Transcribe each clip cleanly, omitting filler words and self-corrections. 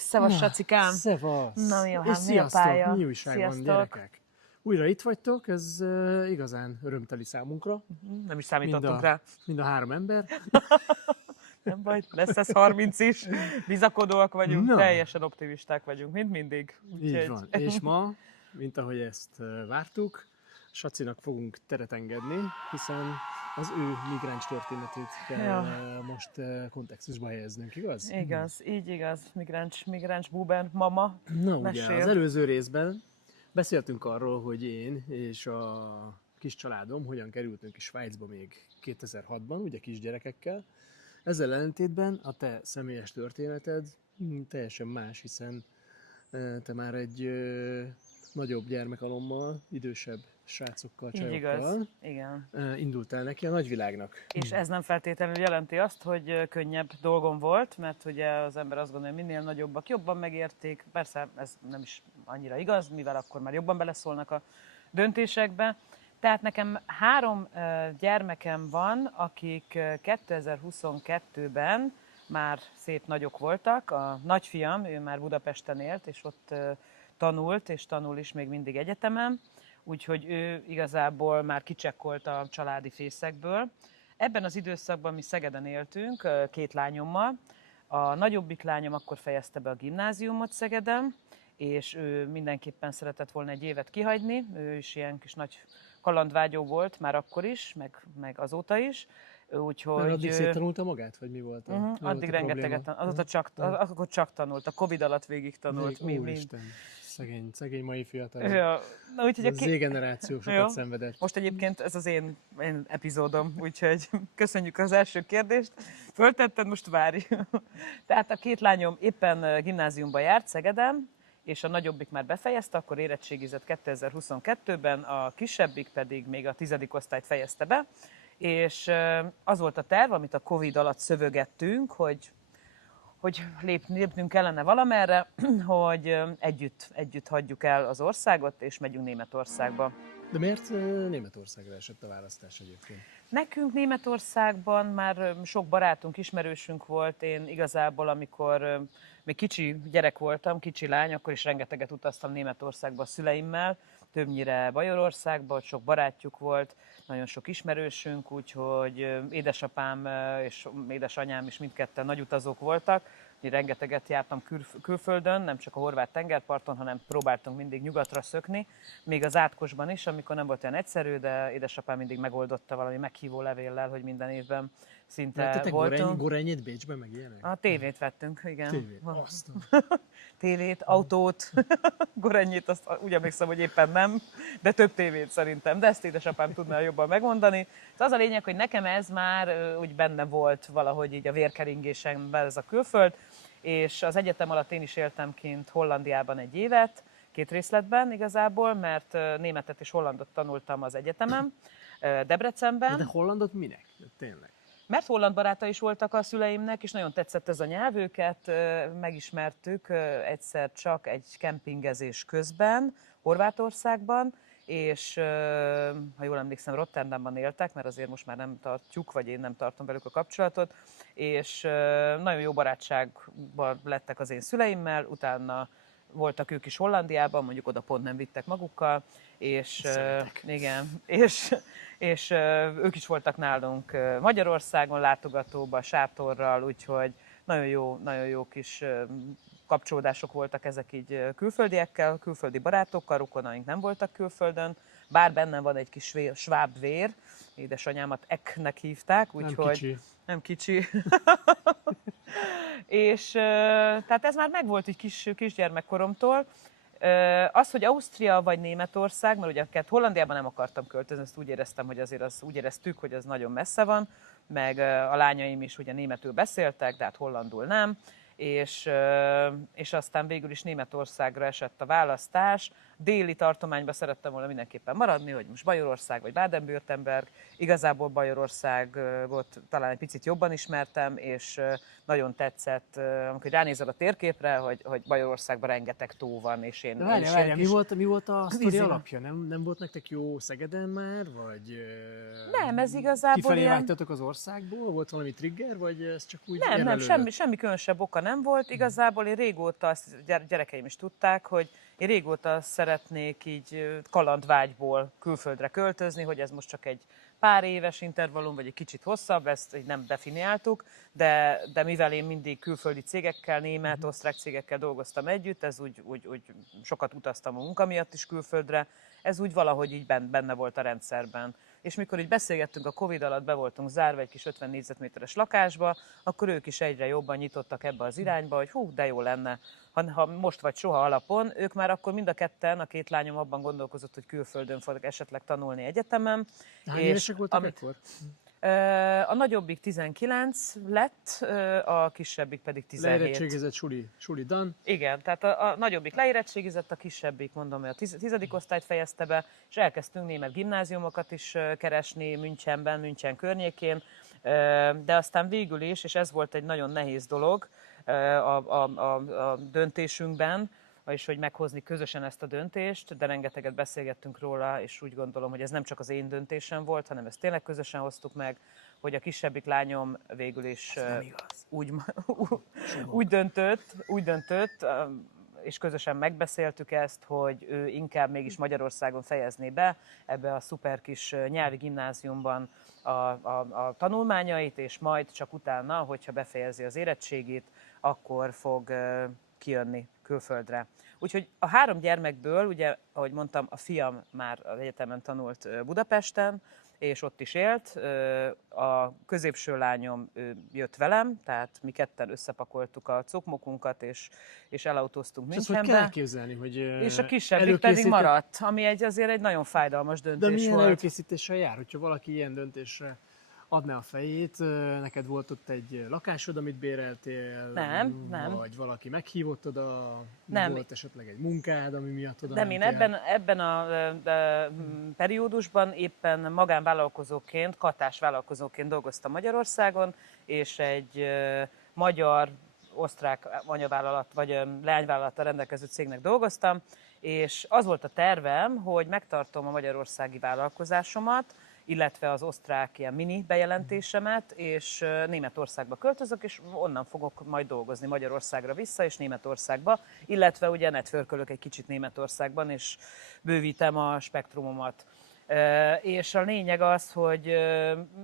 Szevasz, Sacikám! Szevasz! Na mi a, És mi a pálya? mi újság van, gyerekek? Újra itt vagytok, ez igazán örömteli számunkra. Nem is számítottunk rá. Mind a 3 ember. Nem baj, lesz ez 30 is. Bizakodóak vagyunk, Na. teljesen optimisták vagyunk, mint mindig. Így van. És ma, mint ahogy ezt vártuk, Sacinak fogunk teret engedni, hiszen az ő migráns történetét kell most kontextusba helyeznünk, igaz? Igaz, így igaz. Migráns búben, mama. Na mesél. ugye, az előző részben beszéltünk arról, hogy én és a kis családom hogyan kerültünk ki Svájcba még 2006-ban, ugye kisgyerekekkel. Ezzel ellentétben a te személyes történeted teljesen más, hiszen te már egy nagyobb gyermekalommal, idősebb srácokkal, Így igaz, csajokkal igen. indultál neki a nagyvilágnak. És ez nem feltétlenül jelenti azt, hogy könnyebb dolgom volt, mert ugye az ember azt gondolja, hogy minél nagyobbak jobban megérték. Persze ez nem is annyira igaz, mivel akkor már jobban beleszólnak a döntésekbe. Tehát nekem 3 gyermekem van, akik 2022-ben már szép nagyok voltak. A nagyfiam, ő már Budapesten élt, és ott tanult, és tanul is még mindig egyetemen. Úgyhogy ő igazából már kicsekkolt a családi fészekből. Ebben az időszakban mi Szegeden éltünk, 2 lányommal. A nagyobbik lányom akkor fejezte be a gimnáziumot Szegeden, és ő mindenképpen szeretett volna egy évet kihagyni. Ő is ilyen kis nagy kalandvágyó volt már akkor is, meg azóta is. Úgyhogy, mert addig széttanulta magát, vagy mi volt addig rengeteget, akkor csak tanult, a Covid alatt végig tanult. Úristen, szegény mai fiatal. Ja, na, úgyhogy a Z-generáció sokat szenvedett. Most egyébként ez az én epizódom, úgyhogy köszönjük az első kérdést. Föltetted, most várj. Tehát a 2 lányom éppen gimnáziumba járt Szegeden, és a nagyobbik már befejezte, akkor érettségizett 2022-ben, a kisebbik pedig még a 10. osztályt fejezte be, és az volt a terv, amit a Covid alatt szövögettünk, hogy lépnünk kellene valamerre, hogy együtt hagyjuk el az országot, és megyünk Németországba. De miért Németországra esett a választás egyébként? Nekünk Németországban már sok barátunk, ismerősünk volt. Én igazából, amikor még kicsi gyerek voltam, kicsi lány, akkor is rengeteget utaztam Németországba a szüleimmel, többnyire Bajorországba, sok barátjuk volt, nagyon sok ismerősünk, úgyhogy édesapám és édesanyám is mindketten nagy utazók voltak. Rengeteget jártam külföldön, nem csak a horvát tengerparton, hanem próbáltunk mindig nyugatra szökni, még az Átkosban is, amikor nem volt olyan egyszerű, de édesapám mindig megoldotta valami meghívó levéllel, hogy minden évben szinte voltunk. Gorenyét Bécsben meg ilyenek? A tévét vettünk, igen. Tévét, tévét, autót, Gorenyét, azt úgy emlékszem, hogy éppen nem, de több tévét szerintem, de ezt édesapám tudná jobban megmondani. Az a lényeg, hogy nekem ez már úgy benne volt valahogy így a vérkeringésemben ez a külföld, és az egyetem alatt én is éltem kint Hollandiában egy évet, 2 részletben igazából, mert németet és hollandot tanultam az egyetemen, Debrecenben. De hollandot minek? Tényleg? Mert holland baráta is voltak a szüleimnek, és nagyon tetszett ez a nyelv, őket megismertük egyszer csak egy kempingezés közben, Horvátországban, és ha jól emlékszem, Rotterdamban éltek, mert azért most már nem tartjuk, vagy én nem tartom velük a kapcsolatot, és nagyon jó barátságban lettek az én szüleimmel, utána voltak ők is Hollandiában, mondjuk oda pont nem vittek magukkal, és igen, és ők is voltak nálunk Magyarországon látogatóba, sátorral, úgyhogy nagyon jó kis kapcsolódások voltak ezek így külföldiekkel, külföldi barátokkal, rokonaink nem voltak külföldön, bár bennem van egy kis sváb vér, édesanyámat Ecknek hívták, úgyhogy nem kicsi. És tehát ez már megvolt így kisgyermekkoromtól. Az, hogy Ausztria vagy Németország, mert ugye Hollandiában nem akartam költözni, ezt úgy éreztem, hogy azért úgy éreztük, hogy az nagyon messze van, meg a lányaim is ugye németül beszéltek, de hát hollandul nem, és aztán végül is Németországra esett a választás. Déli tartományban szerettem volna mindenképpen maradni, hogy most Bajorország vagy Baden-Württemberg. Igazából Bajorországot talán egy picit jobban ismertem, és nagyon tetszett, amikor ránézel a térképre, hogy Bajorországban rengeteg tó van, és én... Várjál, mi volt a sztori alapja? Nem volt nektek jó Szegeden már, vagy... Nem, ez igazából kifelé vágytatok az országból? Volt valami trigger, vagy ez csak úgy Nem, semmi különösebb oka nem volt. Igazából én régóta, azt gyerekeim is tudták, hogy én régóta szeretnék így kalandvágyból külföldre költözni, hogy ez most csak egy pár éves intervallum, vagy egy kicsit hosszabb, ezt így nem definiáltuk, de mivel én mindig külföldi cégekkel, német, osztrák cégekkel dolgoztam együtt, ez úgy sokat utaztam a munka miatt is külföldre, ez úgy valahogy így benne volt a rendszerben. És mikor így beszélgettünk a Covid alatt, be voltunk zárva egy kis 50 négyzetméteres lakásba, akkor ők is egyre jobban nyitottak ebbe az irányba, hogy hú, de jó lenne, ha most vagy soha alapon. Ők már akkor mind a ketten, a két lányom abban gondolkozott, hogy külföldön fognak esetleg tanulni egyetemen. Hány évesek voltak akkor? A nagyobbik 19 lett, a kisebbik pedig 17. Leérettségizett suli dan. Igen, tehát a nagyobbik leérettségizett, a kisebbik, mondom, hogy a 10. osztályt fejezte be, és elkezdtünk német gimnáziumokat is keresni Münchenben, München környékén, de aztán végül is, és ez volt egy nagyon nehéz dolog a döntésünkben, vagyis hogy meghozni közösen ezt a döntést, de rengeteget beszélgettünk róla, és úgy gondolom, hogy ez nem csak az én döntésem volt, hanem ezt tényleg közösen hoztuk meg, hogy a kisebbik lányom végül is úgy döntött, és közösen megbeszéltük ezt, hogy ő inkább mégis Magyarországon fejezné be ebbe a szuper kis nyelvi gimnáziumban a tanulmányait, és majd csak utána, hogyha befejezi az érettségét, akkor fog kijönni külföldre. Úgyhogy a 3 gyermekből, ugye, ahogy mondtam, a fiam már az egyetemen tanult Budapesten, és ott is élt. A középső lányom jött velem, tehát mi ketten összepakoltuk a cokmokunkat, és elautóztunk Münchenbe. És ezt hogy kell elképzelni, hogy és a kisebbik pedig maradt, ami azért egy nagyon fájdalmas döntés volt. De milyen előkészítéssel jár, hogyha valaki ilyen döntésre adná a fejét, neked volt ott egy lakásod, amit béreltél? Nem. Vagy valaki meghívott oda? Nem. Volt esetleg egy munkád, ami miatt oda Nem, én ebben a periódusban éppen magánvállalkozóként, katásvállalkozóként dolgoztam Magyarországon, és egy magyar-osztrák anyavállalat vagy leányvállalattal rendelkező cégnek dolgoztam, és az volt a tervem, hogy megtartom a magyarországi vállalkozásomat, illetve az osztrák ilyen mini bejelentésemet, és Németországba költözök, és onnan fogok majd dolgozni Magyarországra vissza, és Németországba, illetve ugye networkölök egy kicsit Németországban, és bővítem a spektrumomat. És a lényeg az, hogy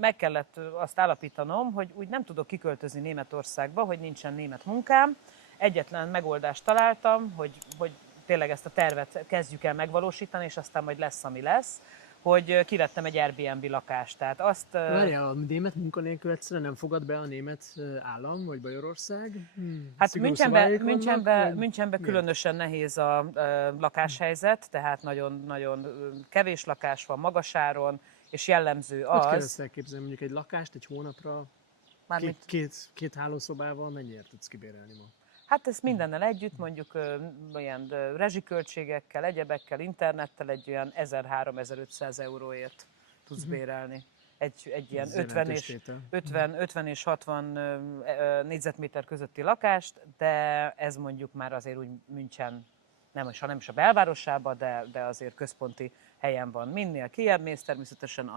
meg kellett azt állapítanom, hogy úgy nem tudok kiköltözni Németországba, hogy nincsen német munkám. Egyetlen megoldást találtam, hogy tényleg ezt a tervet kezdjük el megvalósítani, és aztán majd lesz, ami lesz, hogy kivettem egy Airbnb lakást. Tehát azt... Várjál, a német munkanélkül egyszerűen nem fogad be a német állam, vagy Bajorország? Hát Münchenben különösen nehéz a lakáshelyzet, tehát nagyon kevés lakás van magasáron, és jellemző az... Hogy kell ezt elképzelni, mondjuk egy lakást egy hónapra két hálószobával mennyire tudsz kibérelni ma? Hát ezt mindennel együtt, mondjuk olyan rezsiköltségekkel, egyebekkel, internettel egy olyan 1300-1500 euróért tudsz bérelni. Egy ilyen 50 és 60 négyzetméter közötti lakást, de ez mondjuk már azért úgy München, nem is a belvárosában, de azért központi helyen van. Minél kijebb mész, természetesen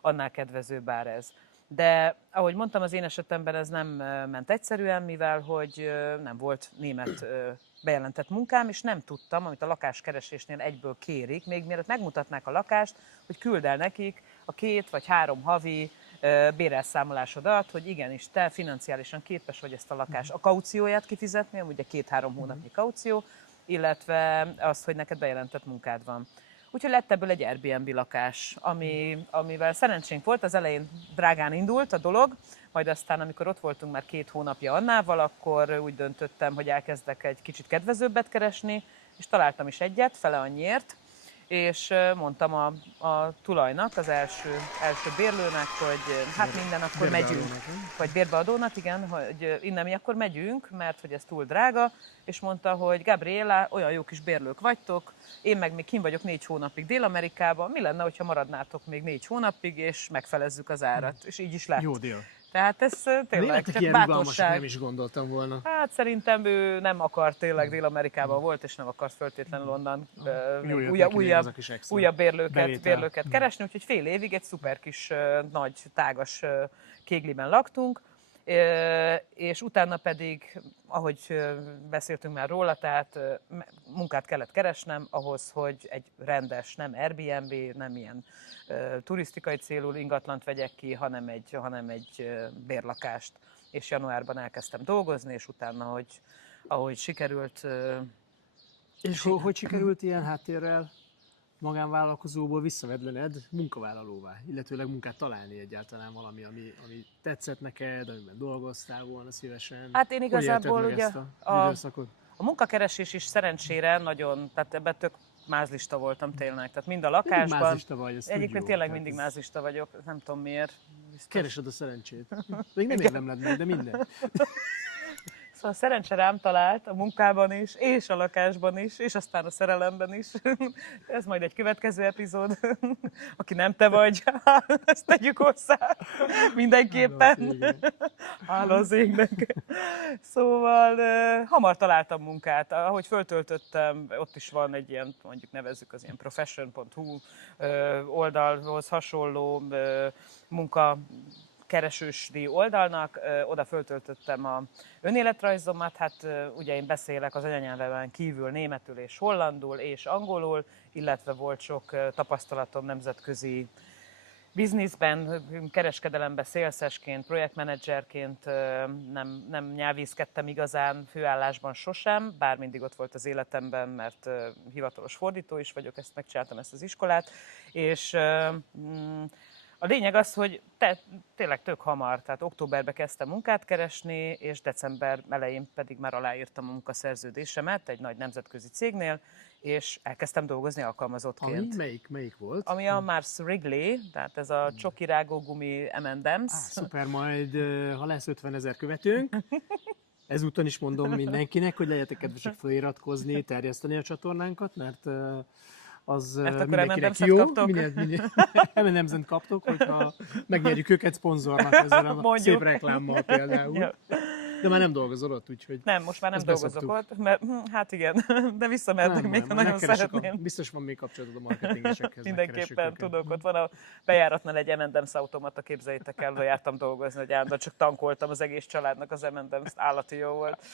annál kedvezőbb ár ez. De ahogy mondtam, az én esetemben ez nem ment egyszerűen, mivel hogy nem volt német bejelentett munkám, és nem tudtam, amit a lakáskeresésnél egyből kérik, még mielőtt megmutatnák a lakást, hogy küld el nekik a 2 vagy 3 havi bérelszámolásodat, hogy igenis te financiálisan képes vagy ezt a lakást, a kaucióját kifizetni, ugye 2-3 hónapnyi kaució, illetve azt, hogy neked bejelentett munkád van. Úgyhogy lett ebből egy Airbnb lakás, amivel szerencsénk volt, az elején drágán indult a dolog, majd aztán, amikor ott voltunk már 2 hónapja Annával, akkor úgy döntöttem, hogy elkezdek egy kicsit kedvezőbbet keresni, és találtam is egyet, fele annyiért, és mondtam a tulajnak, az első bérlőnek, hogy hát minden, akkor megyünk. Vagy bérbeadónak, igen, hogy innen mi akkor megyünk, mert hogy ez túl drága, és mondta, hogy Gabriela, olyan jó kis bérlők vagytok, én meg még kint vagyok 4 hónapig Dél-Amerikában, mi lenne, hogyha maradnátok még 4 hónapig, és megfelezzük az árat, és így is lett. Jó dél. Tehát ez tényleg csak bátorság. Nem is gondoltam volna. Hát szerintem ő nem akart tényleg Dél-Amerikában volt, és nem akart feltétlenül onnan újabb bérlőket keresni, úgyhogy fél évig egy szuper kis, nagy, tágas kégliben laktunk, És utána pedig, ahogy beszéltünk már róla, tehát munkát kellett keresnem ahhoz, hogy egy rendes, nem Airbnb, nem ilyen turisztikai célú ingatlant vegyek ki, hanem egy bérlakást. És januárban elkezdtem dolgozni, és utána, ahogy sikerült... És hogy sikerült ilyen háttérrel magánvállalkozóból visszavedlened munkavállalóvá, illetőleg munkát találni egyáltalán valami, ami tetszett neked, amiben dolgoztál volna szívesen? Hát én igazából hogy ugye az időszakot? a munkakeresés is szerencsére nagyon, tehát ebben tök mázlista voltam tényleg, tehát mind a lakásban. Mázlista vagy, ezt Egyébként tudjuk, tényleg tehát mindig ez- mázlista vagyok, nem tudom miért. Biztos. Keresed a szerencsét. Még nem érdemled meg, de minden. Szóval szerencse rám talált a munkában is, és a lakásban is, és aztán a szerelemben is. Ez majd egy következő epizód. Aki nem te vagy, ezt tegyük hozzá mindenképpen. Hála az égnek. Szóval hamar találtam munkát. Ahogy föltöltöttem, ott is van egy ilyen, mondjuk nevezzük az ilyen profession.hu oldalhoz hasonló munkakeresősdi oldalnak, oda föltöltöttem a önéletrajzomat, hát ugye én beszélek az anyanyelvemen kívül németül és hollandul és angolul, illetve volt sok tapasztalatom nemzetközi bizniszben, kereskedelemben, szélszesként, projektmenedzserként nem nyelvészkedtem igazán főállásban sosem, bár mindig ott volt az életemben, mert hivatalos fordító is vagyok, ezt megcsináltam ezt az iskolát, és a lényeg az, hogy tényleg tök hamar, tehát októberben kezdtem munkát keresni, és december elején pedig már aláírtam a munkaszerződésemet egy nagy nemzetközi cégnél, és elkezdtem dolgozni alkalmazottként. Ami melyik volt? Ami a Mars Wrigley, tehát ez a csoki rágógumi M&M's. Szuper, majd ha lesz 50 000 követőnk, ezúton is mondom mindenkinek, hogy legyetek kedvesek feliratkozni, terjeszteni a csatornánkat, mert az Mert akkor mindenkinek M&M's-et jó. kaptok. M&M's-et kaptok, hogyha megnyerjük őket szponzornak ezzel a Mondjuk. szép reklámmal például. Ja. De már nem dolgozol ott, úgyhogy... Nem, most már nem ezt dolgozok beszoktuk. ott, mert hát igen, de visszamernek még, ha nagyon megkeressük szeretném. biztos van még kapcsolatod a marketingesekhez. Mindenképpen tudok, ott van a bejáratnál egy M&M's automata, képzeljétek el, oda jártam dolgozni, hogy állandóan csak tankoltam az egész családnak az M&M's, állati jó volt.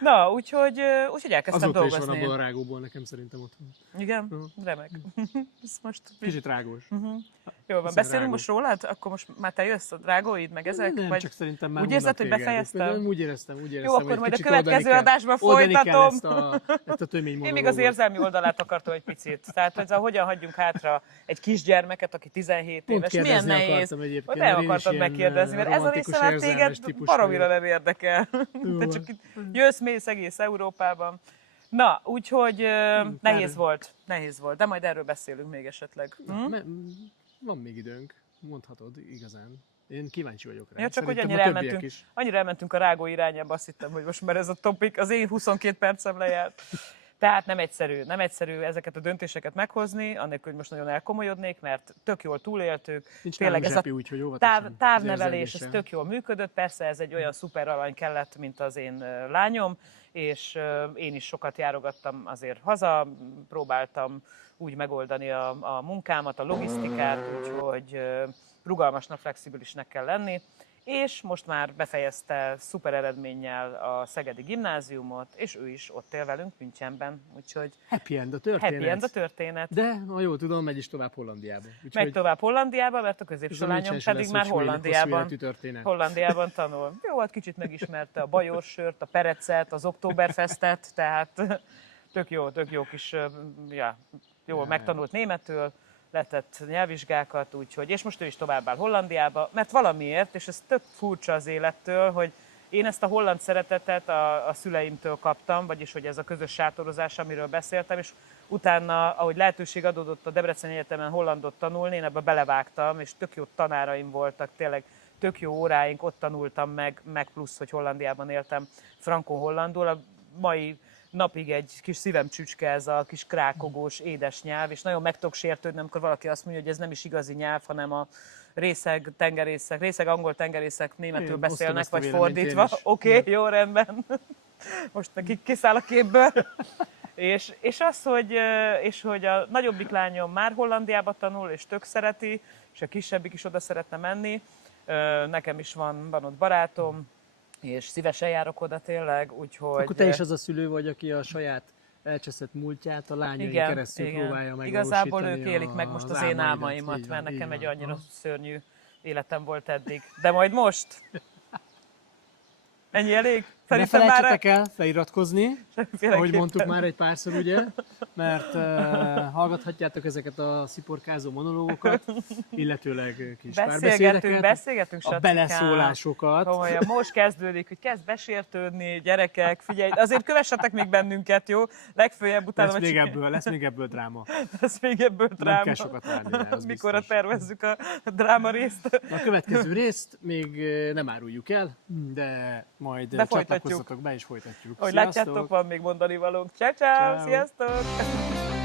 Na, úgyhogy elkezdtem Azóta is van dolgozni. abból a rágóból, nekem szerintem otthon. Igen? Remek. Ez most... Kicsit rágós. Jó van, Hiszen beszélünk rágó. most rólad? Akkor most már te jössz a rágóid, meg ezek? Nem, vagy csak szerintem már úgy érzed, unnak hogy téged. befejeztem? Nem, úgy éreztem, Jó, akkor hogy majd a kicsit következő oldani kell. adásban Oldani kell folytatom. ezt a tömény Én még az monológot. érzelmi oldalát akartam egy picit. Tehát, hogy hogyan hagyjunk hátra egy kisgyermeket, aki 17 Pont éves. Milyen kérdezni nehéz. akartam egyébként, Hogy mert nem én is akartad ilyen, megkérdezni, mert ez a romantikus, része már érzelmes téged típus baromira vagyok. nem érdekel. Jó Te van. csak itt jössz, mész egész Európában. Na, úgyhogy nehéz volt, de majd erről beszélünk még esetleg. Van még időnk, mondhatod igazán. Én kíváncsi vagyok rá. Ja, csak hogy Szerintem annyira elmentünk a rágó irányába, azt hittem, hogy most már ez a topik, az én 22 percem lejárt. Tehát nem egyszerű ezeket a döntéseket meghozni, annélkül, hogy most nagyon elkomolyodnék, mert tök jól túléltük. Nincs Tényleg nálunk ez a zsepi, úgyhogy óvatosan az távnevelés, ez érzelméssel. tök jól működött. Persze ez egy olyan szuper alany kellett, mint az én lányom, és én is sokat járogattam azért haza, próbáltam úgy megoldani a munkámat, a logisztikát, úgyhogy rugalmasnak, flexibilisnek kell lenni. És most már befejezte szuper eredménnyel a Szegedi Gimnáziumot, és ő is ott él velünk Münchenben, úgyhogy Happy end a történet. happy end a történet. De, ha jól tudom, megy is tovább Hollandiába. Megy tovább Hollandiába, mert a ez középső a lányom München se pedig lesz, már hogy hosszú életű történet. Hollandiában tanul. Jó, hát kicsit megismerte a bajorsört, a perecet, az Oktoberfestet, tehát tök jó kis, jól megtanult németül, letett nyelvvizsgákat, úgyhogy, és most ő is továbbáll Hollandiába, mert valamiért, és ez tök furcsa az élettől, hogy én ezt a holland szeretetet a szüleimtől kaptam, vagyis hogy ez a közös sátorozás, amiről beszéltem, és utána, ahogy lehetőség adódott a Debreceni Egyetemen hollandot tanulni, én ebbe belevágtam, és tök jó tanáraim voltak, tényleg tök jó óráink, ott tanultam meg plusz, hogy Hollandiában éltem frankon-hollandul. A mai napig egy kis szívem csücske ez a kis krákogós, édes nyelv, és nagyon meg tudok sértődni, amikor valaki azt mondja, hogy ez nem is igazi nyelv, hanem a részeg angol tengerészek németül Én beszélnek, osztom vagy ezt a véleményt én fordítva. is. Oké, jó, rendben. Most neki kiszáll a képből. És hogy a nagyobbik lányom már Hollandiába tanul, és tök szereti, és a kisebbik is oda szeretne menni. Nekem is van ott barátom, és szívesen járok oda tényleg, úgyhogy... Akkor te is az a szülő vagy, aki a saját elcseszett múltját a lányai keresztül próbálja megvalósítani. Igazából ők élik meg most az én álmaidat. álmaimat, Így mert van, nekem így egy van. annyira szörnyű életem volt eddig. De majd most? Ennyi elég? Ne Szerintem felejtsetek el feliratkozni, Semmiféleképpen. ahogy mondtuk már egy párszor, ugye, mert hallgathatjátok ezeket a sziporkázó monológokat, illetőleg kis párbeszédeket, Beszélgetünk, a Sacikám. beleszólásokat. Komolyan, most kezdődik, hogy kezd besértődni, gyerekek, figyelj, azért kövessetek még bennünket, jó? Legfőjebb utána... Lesz még ebből dráma. Lesz még ebből dráma. Nem kell sokat várni rá, az Mikorra biztos. tervezzük a dráma részt. A következő részt még nem áruljuk el, de majd folytatjuk. csatlakozzatok be és folytatjuk. Ahogy Sziasztok! látjátok, van még mondani valónk. Ciao, ciao, Ciao. sziasztok!